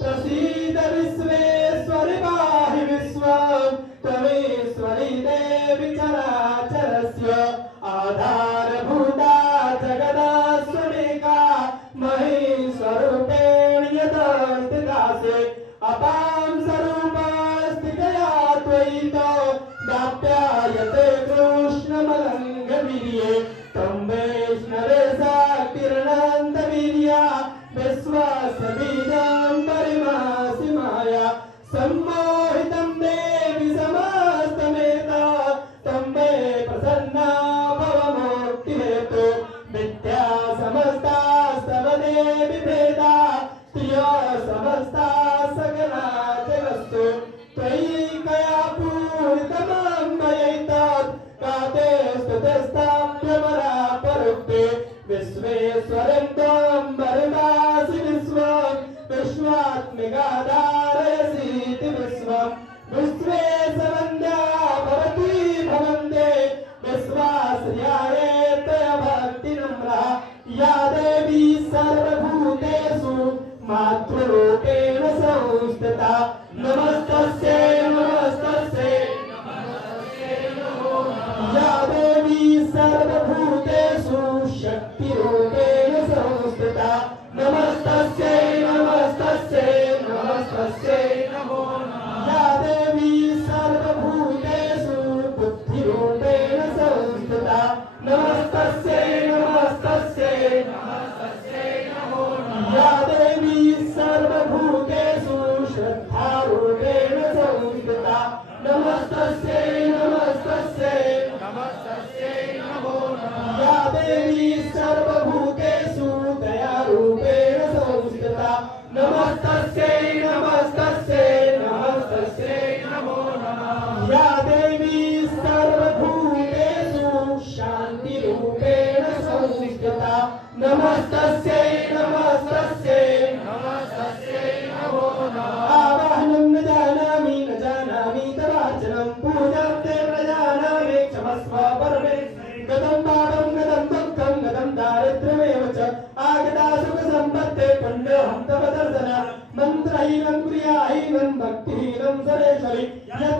प्रसीद विश्वेश्वरि पाहि विश्वं त्वमेश्वरि देवी देवी चराचरस्य आधारभूता जगदस्वमेका महेश्वरूपेण यदस्थितासे अपां स्वरूपस्थितया त्वयितो दाप्यायते कृष्णमलङ्घवीर्ये तं वैष्णवे साक्षिरनन्तवीर्या विश्वस्य बीजं परिमासि माया सम्मोहितं देवि समस्तमेता तं मे प्रसन्ना भवमुक्तिहेतु विद्या समस्तास्तव देवि भेदा स्त्रियो समस्ता सकला जगस्तु त्वयैकया पूरितमं मयैतत् काते स्तुतिस्ताभ्यमरा परुक्ते विश्वेश्वरं त्वं वरदासि विश्वं विश्वात्मिकाधारयसीति विश्वं विश्वे सवन्द्या भवती भवन्ते विश्वाश्रयाये त्वया भक्तिनम्रा या देवी सर्वभूतेषु मातृरूपेण संस्थिता नमस्तस्यै नमस्तस्यै या देवी सर्वभूतेषु शक्तिरूपेण संस्थिता नमस्तस्यै नमस्तस्यै नमस्तस्यै नमो नमः या देवी सर्वभूतेषु बुद्धिरूपेण संस्थिता नमस्तस्यै नमस्तस्यै नमस्तस्यै नमो नमः या देवी सर्वभूतेषु श्रद्धारूपेण संस्थिता नमस्तस्यै नमस्तस्यै नमस्तस्यै नमो नमः या देवी सर्वभूतेषु दयारूपेण संस्थिता नमस्तस्यै नमस्तस्यै नमस्तस्यै नमो नमः या देवी सर्वभूतेषु शान्तिरूपेण संस्थिता नमस्तस्यै नमस्तस्यै नमस्तस्यै नमो नमः आवाहनं न जानामि तवार्चनं पूजां ते न जानामि क्षमस्व परमे गतं पापं गतं दुःखं गतं दारिद्र्यमेव च आगता सुखसम्पत्ते पुण्यहं तव दर्शनात् मन्त्रहीनं क्रियाहीनं भक्तिहीनं सुरेश्वरि यत्